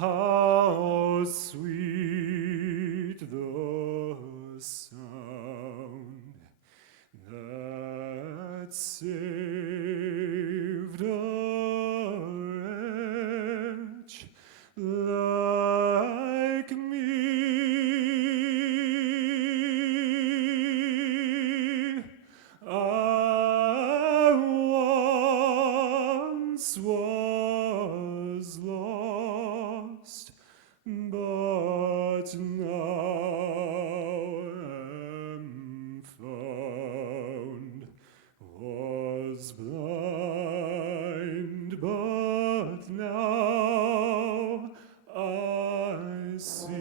How sweet the sound that saved a wretch like me. I once was lost, but now am found. Was blind, but now I see.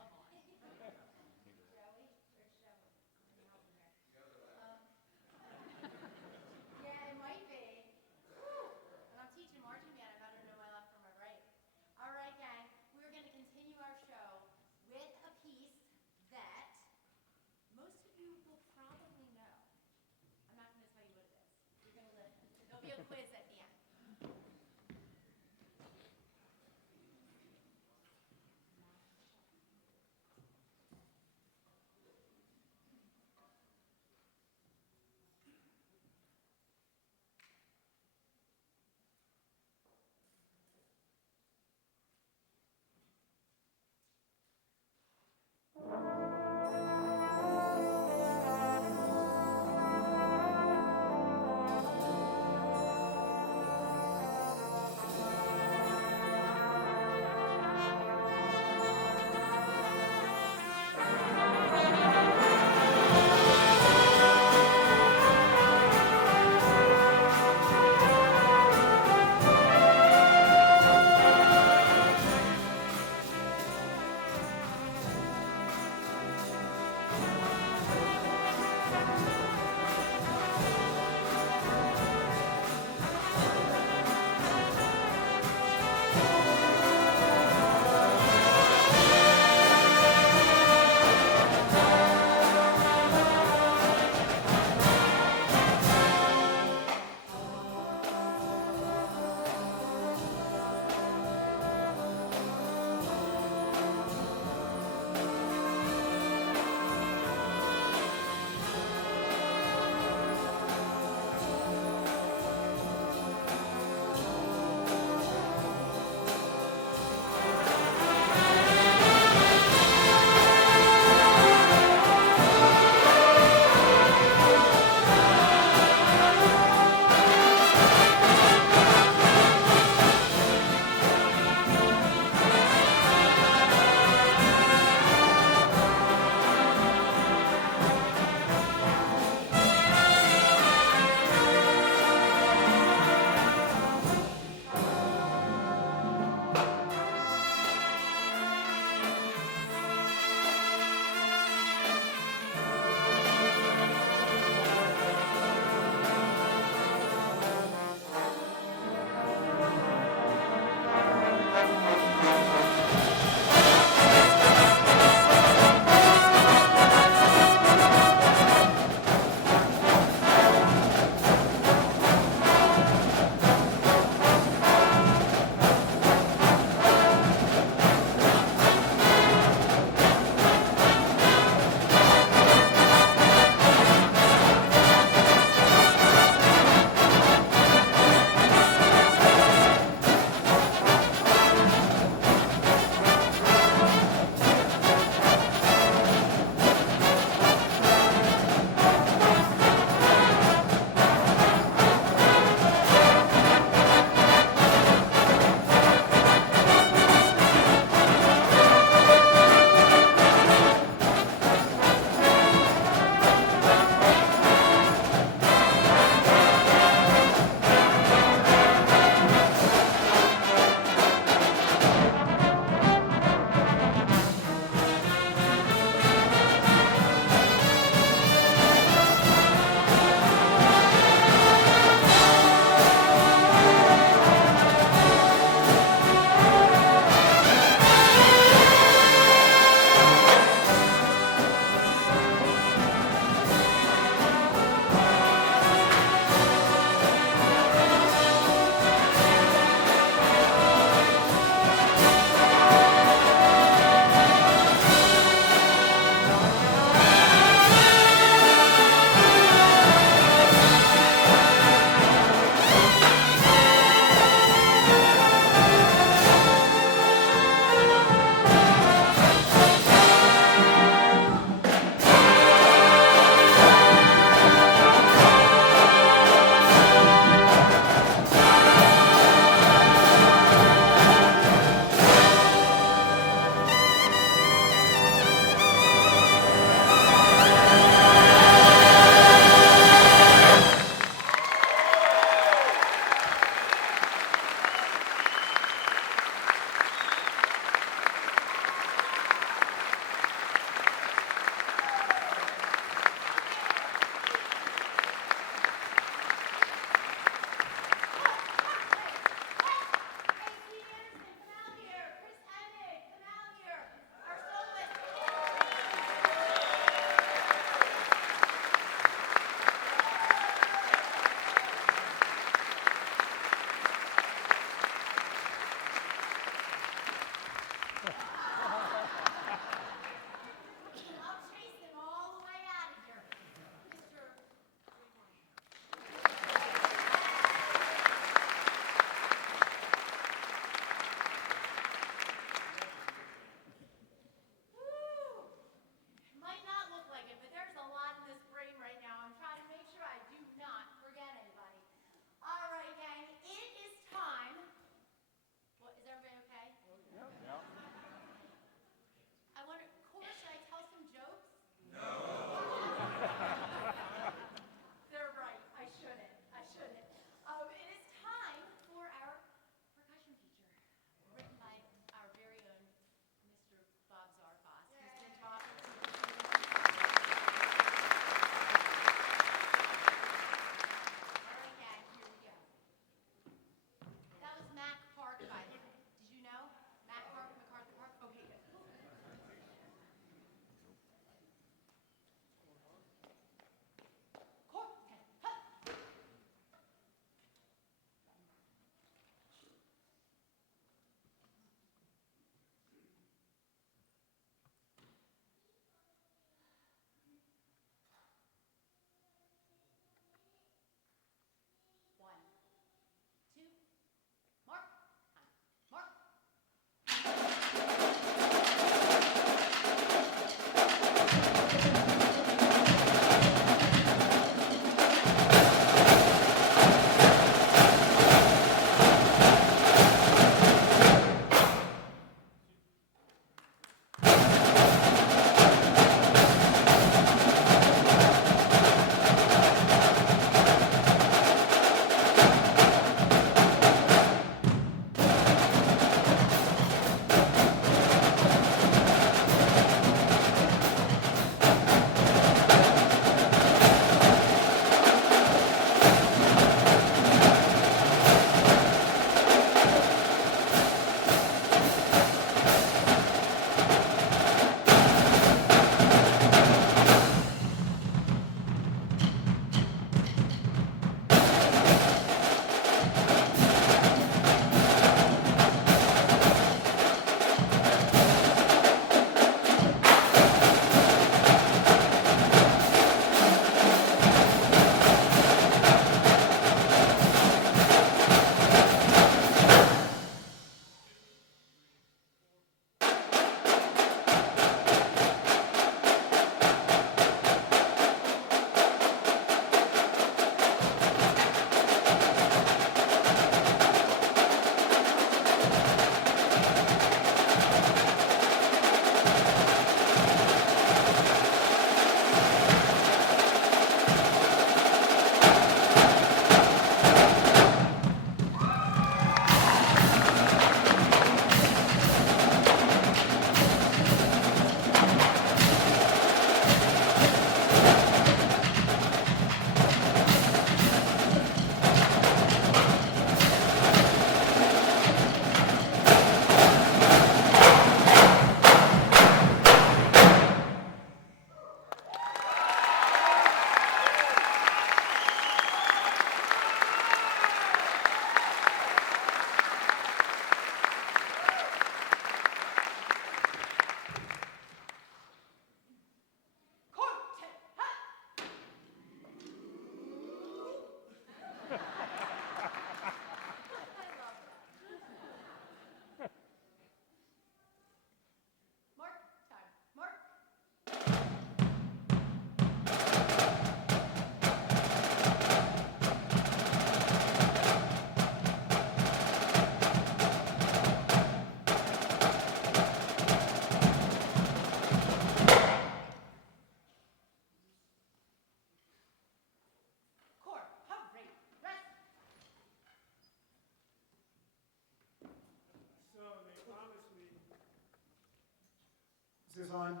Is this on?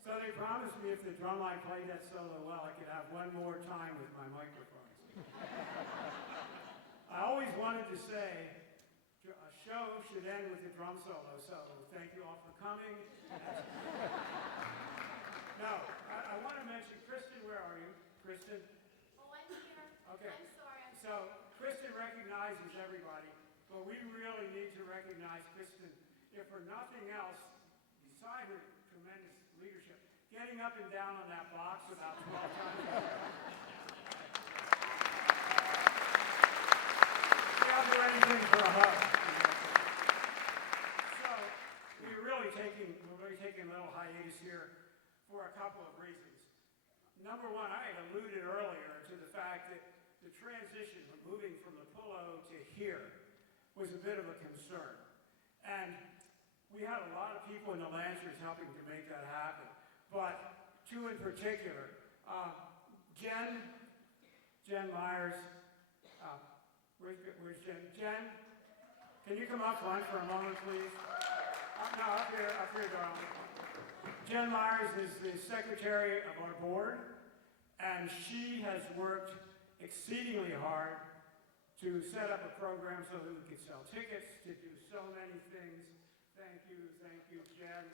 So they promised me if the drumline played that solo well, I could have one more time with my microphones. I always wanted to say a show should end with a drum solo, so thank you all for coming. No, I want to mention, Kristen, where are you? Kristen? Oh, I'm here. Okay. I'm sorry. So Kristen recognizes everybody, but we really need to recognize Kristen, if for nothing else, beside her tremendous leadership, getting up and down on that box about 12 times. See, I'll do anything for a hug. So we're really taking a little hiatus here for a couple of reasons. Number one, I had alluded earlier to the fact that the transition from moving from the Pullo to here was a bit of a concern. And we had a lot of people in the Lancers helping to make that happen. But two in particular, Jen Myers, where's Jen? Jen, can you come up front for a moment, please? No, up here, darling. Jen Myers is the secretary of our board, and she has worked exceedingly hard to set up a program so that we could sell tickets, to do so many things. Thank you, Jen.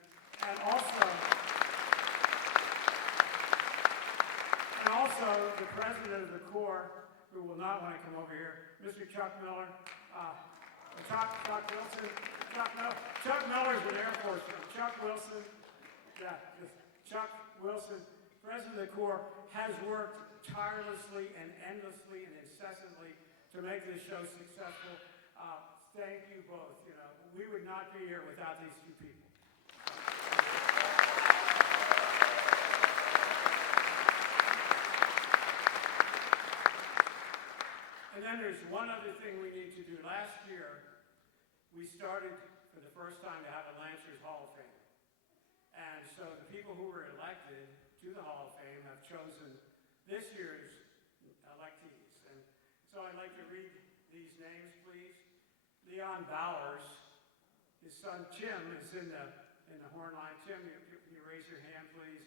And also the president of the Corps, who will not want to come over here, Mr. Chuck Miller. Chuck Wilson. Chuck Miller's an Air Force man. Chuck Wilson, president of the Corps, has worked tirelessly and endlessly and incessantly to make this show successful. Thank you both. You know, we would not be here without these two people. And then there's one other thing we need to do. Last year, we started for the first time to have a Lancers Hall of Fame. And so the people who were elected to the Hall of Fame have chosen this year's electees. And so I'd like to read these names, please. Leon Bowers, his son Tim is in the horn line. Tim, can you raise your hand, please?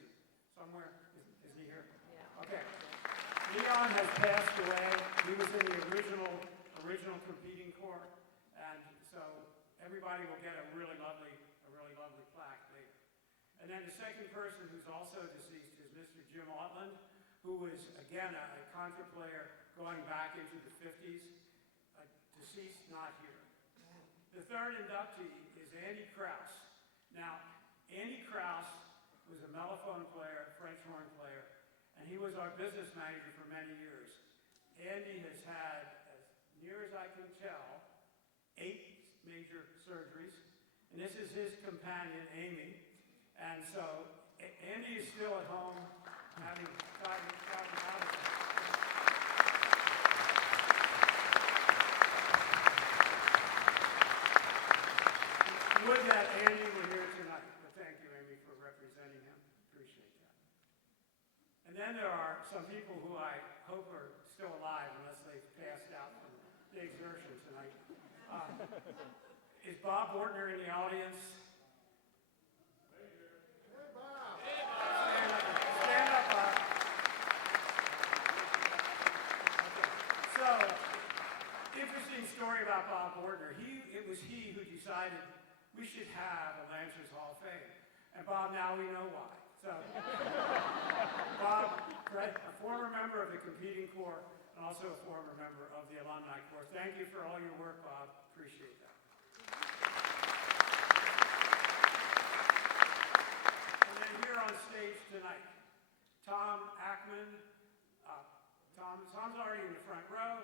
Somewhere, is he here? Yeah. Okay. Leon has passed away. He was in the original competing corps, and so everybody will get a really lovely plaque later. And then the second person who's also deceased is Mr. Jim Altland, who was again a contra player going back into the 50s, deceased, not here. The third inductee is Andy Krause. Now, Andy Krause was a mellophone player, French horn player, and he was our business manager for many years. Andy has had, as near as I can tell, 8 major surgeries, and this is his companion, Amy. And so, Andy is still at home, having gotten out of it. Would that Andy were here tonight, but thank you, Amy, for representing him. Appreciate that. And then there are some people who I hope are still alive, unless they've passed out from the exertion tonight. Is Bob Bortner in the audience? Hey, Bob. Hey, Bob. Stand up, Bob. Okay. So, interesting story about Bob Bortner. It was he who decided we should have a Lancers Hall of Fame. And Bob, now we know why. So, Bob, a former member of the competing corps, and also a former member of the Alumni Corps. Thank you for all your work, Bob. Appreciate that. And then here on stage tonight, Tom Ackman. Tom's already in the front row.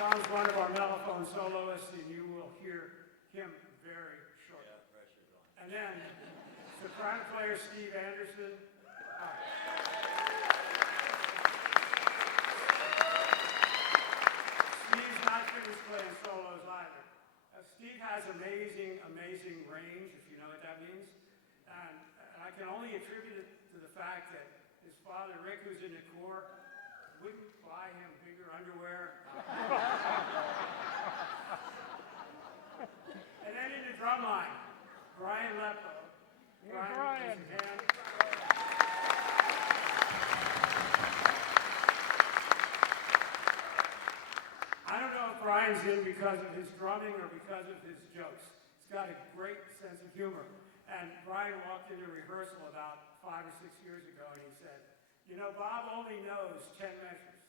Tom's one of our mellophone soloists, and you will hear him very shortly. Yeah, pressure's on. And then soprano player Steve Anderson. Steve's not finished playing solos either. Steve has amazing range, if you know what that means. And I can only attribute it to the fact that his father, Rick, who's in the Corps, wouldn't buy him bigger underwear. And then in the drum line, Brian Leppo. Brian. Raise your hand. I don't know if Brian's in because of his drumming or because of his jokes. He's got a great sense of humor. And Brian walked into rehearsal about 5 or 6 years ago and he said, you know, Bob only knows 10 measures.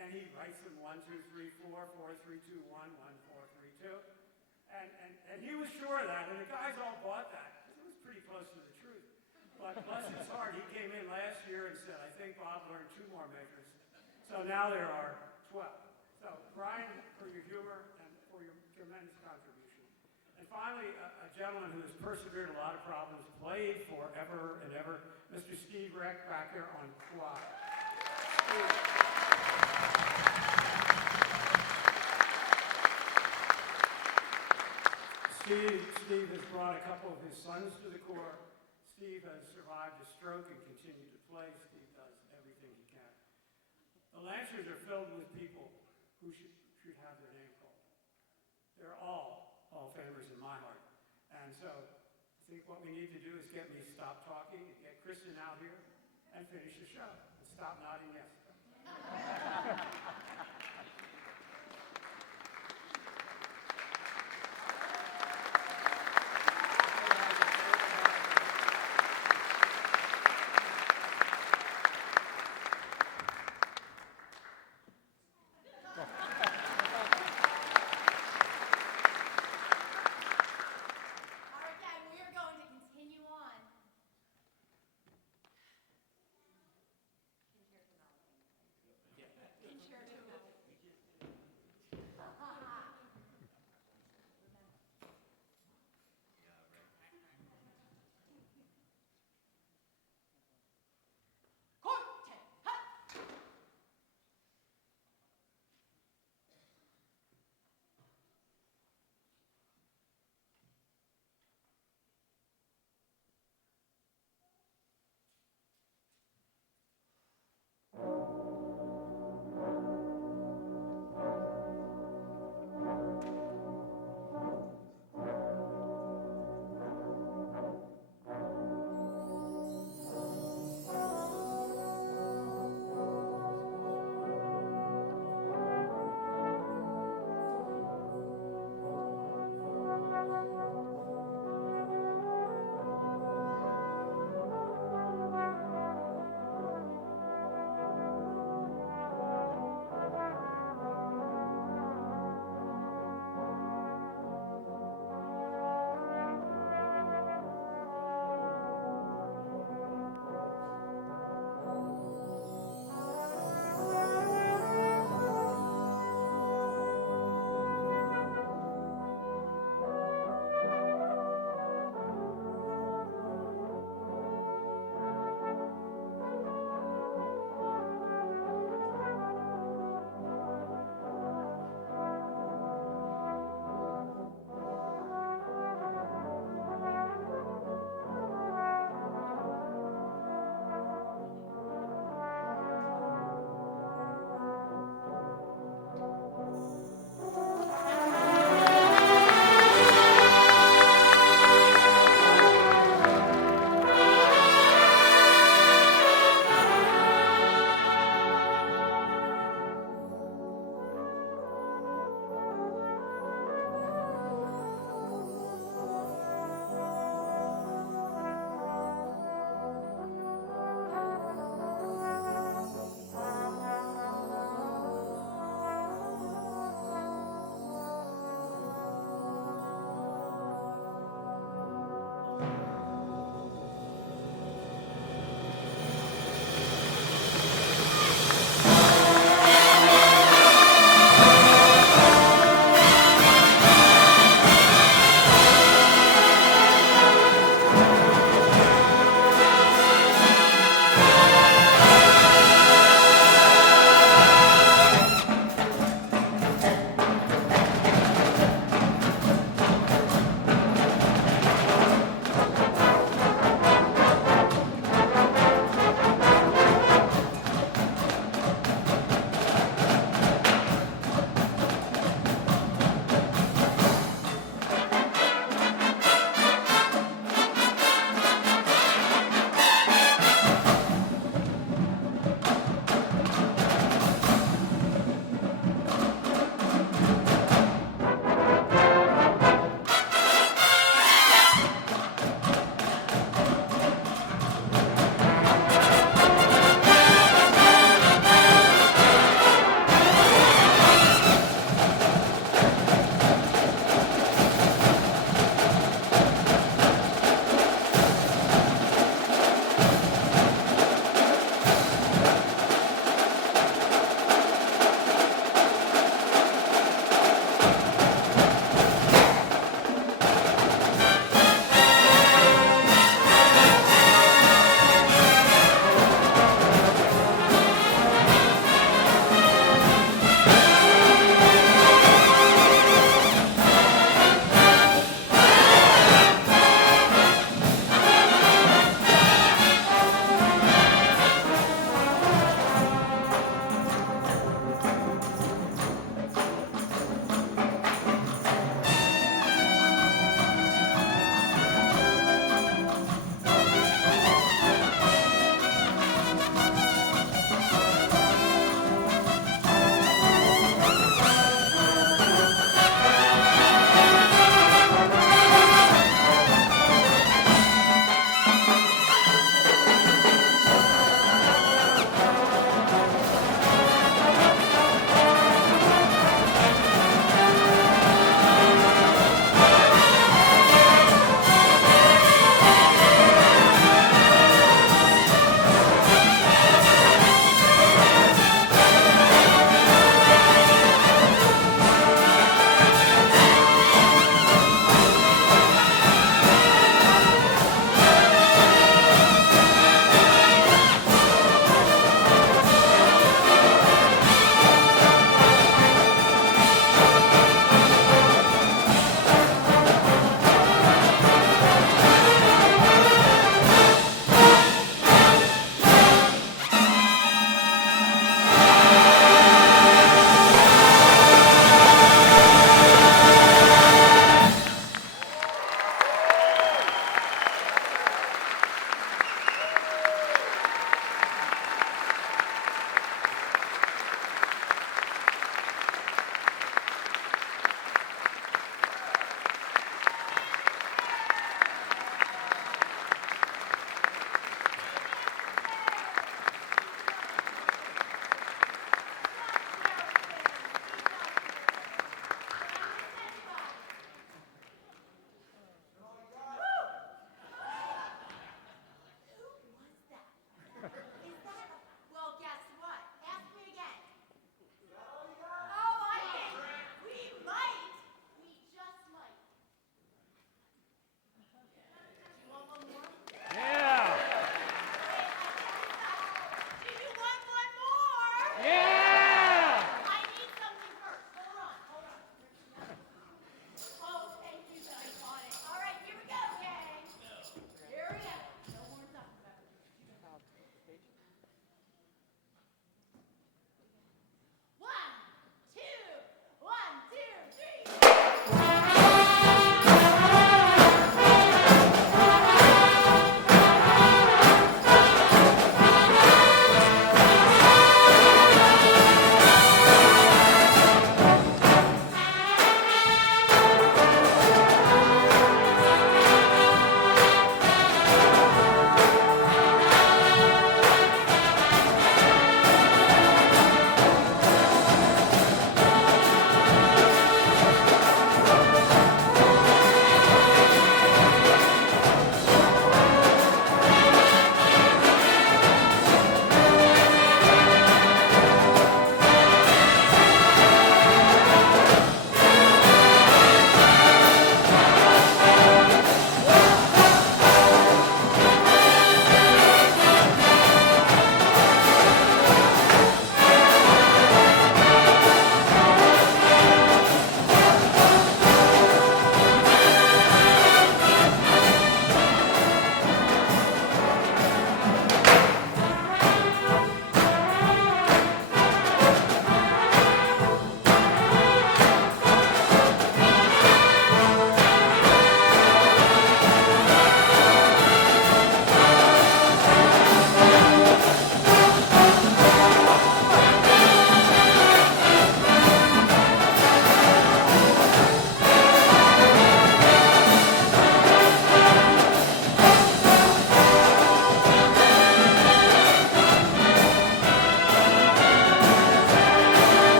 And he writes them 1, 2, 3, 4, 4, 3, 2, 1, 1, 4, 3, 2. And he was sure of that, and the guys all bought that, because it was pretty close to the truth. But bless his heart, he came in last year and said, I think Bob learned 2 more measures. So now there are 12. So Brian, for your humor and for your tremendous contribution. And finally, a gentleman who has persevered a lot of problems, played forever and ever, Mr. Steve Reck back there on quad. Steve has brought a couple of his sons to the Corps. Steve has survived a stroke and continued to play. Steve does everything he can. The Lancers are filled with people who should have their name called. They're all Hall of Famers in my heart. And so I think what we need to do is get me stop talking and get Kristen out here and finish the show. And stop